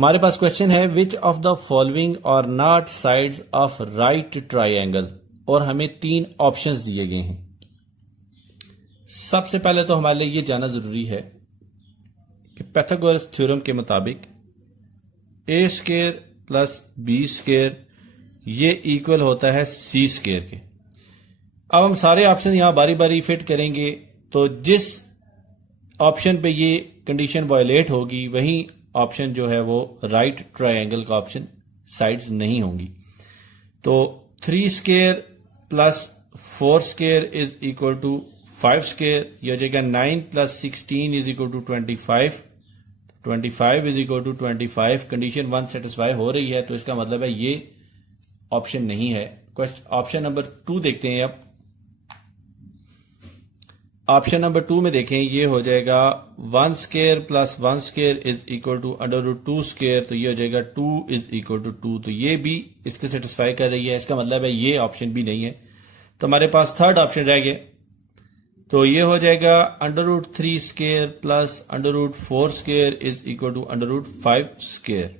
हमारे पास क्वेश्चन है which of the following are not sides of right triangle, और हमें 3 ऑप्शंस दिए गए हैं। सबसे पहले तो हमारे लिए ये जानना जरूरी है कि पाइथागोरस थ्योरम के मुताबिक ए स्क्वायर प्लस बी स्क्वायर ये इक्वल होता है सी स्क्वायर के। अब हम सारे ऑप्शन यहां बारी बारी फिट करेंगे, तो जिस ऑप्शन पे ये कंडीशन वायलेट होगी वही ऑप्शन जो है वो राइट ट्रायंगल का ऑप्शन साइड्स नहीं होंगी। तो 3 square plus 4 square is equal to 5 square, ये हो जाएगा 9 plus 16 is equal to 25, 25 is equal to 25। Condition 1 satisfy हो रही है, तो इसका मतलब है ये ऑप्शन नहीं है। ऑप्शन नंबर 2 देखते हैं। अब ऑप्शन नंबर 2 में देखें, ये हो जाएगा 1 square plus 1 square is equal to under root 2 square, तो ये हो जाएगा 2 इज इक्वल टू 2, तो ये भी इसके सेटिस्फाई कर रही है। इसका मतलब है ये ऑप्शन भी नहीं है। तो हमारे पास थर्ड ऑप्शन रह गया, तो ये हो जाएगा under root 3 square plus under root 4 square is equal to under root 5 square.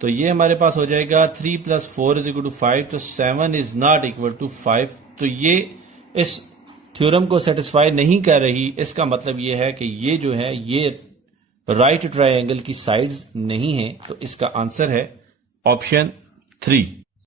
तो ये हमारे पास हो जाएगा 3 प्लस 4 इज इक्वल टू 5, तो 7 इज नॉट इक्वल टू 5। तो ये इस थ्योरम को सेटिस्फाई नहीं कर रही। इसका मतलब ये है कि ये जो है ये राइट ट्रायंगल की साइड्स नहीं है। तो इसका आंसर है ऑप्शन 3।